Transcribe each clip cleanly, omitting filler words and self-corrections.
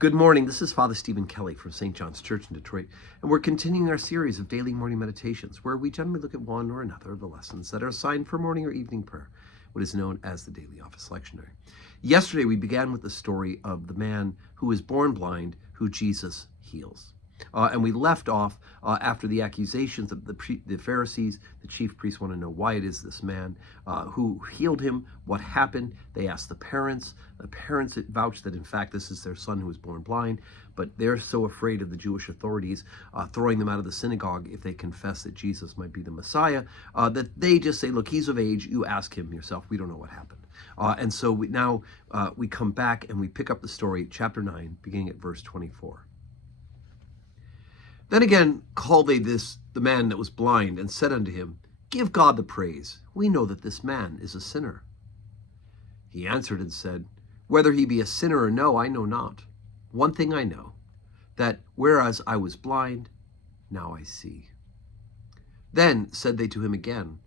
Good morning. This is Father Stephen Kelly from St. John's Church in Detroit, and we're continuing our series of daily morning meditations where we generally look at one or another of the lessons that are assigned for morning or evening prayer, what is known as the Daily Office Lectionary. Yesterday, we began with the story of the man who was born blind, who Jesus heals. And we left off after the accusations of the Pharisees. The chief priests want to know why it is this man who healed him, what happened. They asked the parents. The parents vouched that, in fact, this is their son who was born blind, but they're so afraid of the Jewish authorities throwing them out of the synagogue if they confess that Jesus might be the Messiah, that they just say, look, he's of age. You ask him yourself. We don't know what happened. And so we come back and we pick up the story, chapter 9, beginning at verse 24. Then again called they the man that was blind, and said unto him, Give God the praise. We know that this man is a sinner. He answered and said, Whether he be a sinner or no, I know not. One thing I know, that whereas I was blind, now I see. Then said they to him again,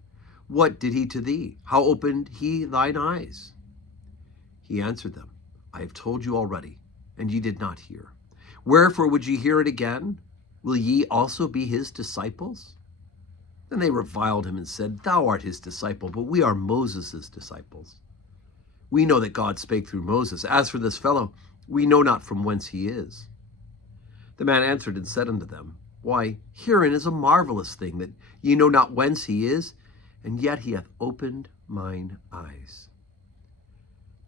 What did he to thee? How opened he thine eyes? He answered them, I have told you already, and ye did not hear. Wherefore would ye hear it again? Will ye also be his disciples? Then they reviled him and said, Thou art his disciple, but we are Moses' disciples. We know that God spake through Moses. As for this fellow, we know not from whence he is. The man answered and said unto them, Why, herein is a marvelous thing, that ye know not whence he is, and yet he hath opened mine eyes.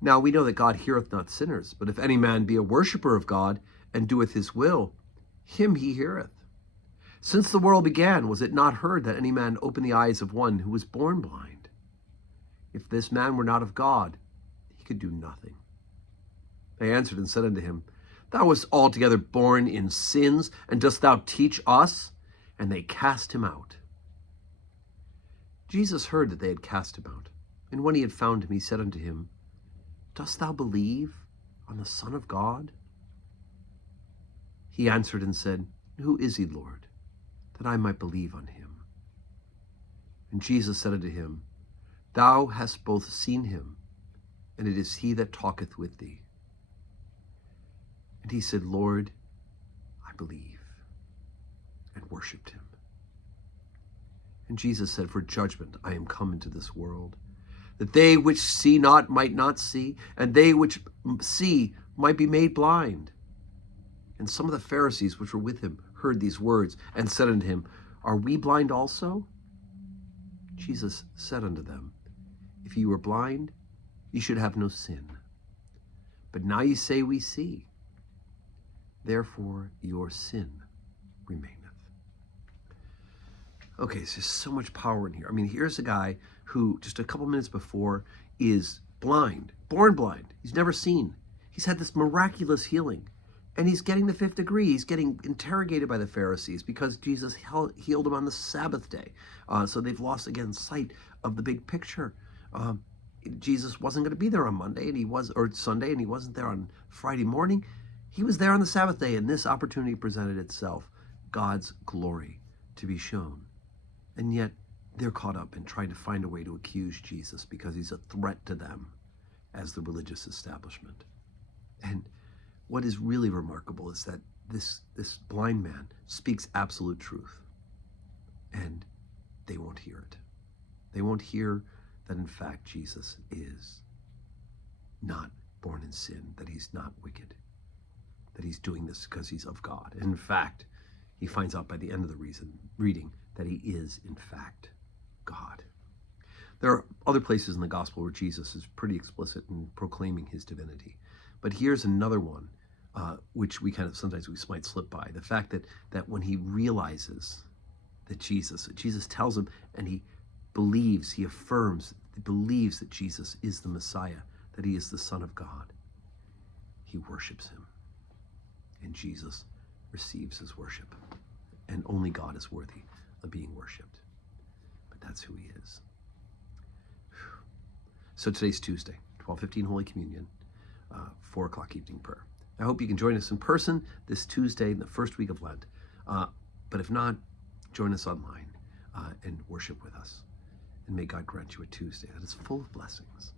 Now we know that God heareth not sinners, but if any man be a worshipper of God, and doeth his will, him he heareth. Since the world began, was it not heard that any man opened the eyes of one who was born blind? If this man were not of God, he could do nothing. They answered and said unto him, Thou wast altogether born in sins, and dost thou teach us? And they cast him out. Jesus heard that they had cast him out, and when he had found him, he said unto him, Dost thou believe on the Son of God? He answered and said, Who is he, Lord, that I might believe on him? And Jesus said unto him, Thou hast both seen him, and it is he that talketh with thee. And he said, Lord, I believe, and worshipped him. And Jesus said, For judgment I am come into this world, that they which see not might not see, and they which see might be made blind. And some of the Pharisees which were with him heard these words, and said unto him, Are we blind also? Jesus said unto them, If ye were blind, ye should have no sin. But now ye say, We see. Therefore your sin remaineth. Okay, so there's so much power in here. I mean, here's a guy who just a couple minutes before is blind, born blind. He's never seen. He's had this miraculous healing. And he's getting the fifth degree. He's getting interrogated by the Pharisees because Jesus healed him on the Sabbath day. So they've lost, again, sight of the big picture. Jesus wasn't going to be there on Monday or Sunday, and he wasn't there on Friday morning. He was there on the Sabbath day, and this opportunity presented itself, God's glory to be shown. And yet they're caught up in trying to find a way to accuse Jesus because he's a threat to them as the religious establishment. And what is really remarkable is that this blind man speaks absolute truth, and they won't hear it. They won't hear that, in fact, Jesus is not born in sin, that he's not wicked, that he's doing this because he's of God. And in fact, he finds out by the end of the reading that he is, in fact, God. There are other places in the gospel where Jesus is pretty explicit in proclaiming his divinity. But here's another one, which we sometimes might slip by. The fact that when he realizes that Jesus tells him, and he believes, he affirms, he believes that Jesus is the Messiah, that he is the Son of God, he worships him. And Jesus receives his worship. And only God is worthy of being worshipped. But that's who he is. So today's Tuesday, 12:15 Holy Communion, 4 o'clock evening prayer. I hope you can join us in person this Tuesday in the first week of Lent. But if not, join us online and worship with us. And may God grant you a Tuesday that is full of blessings.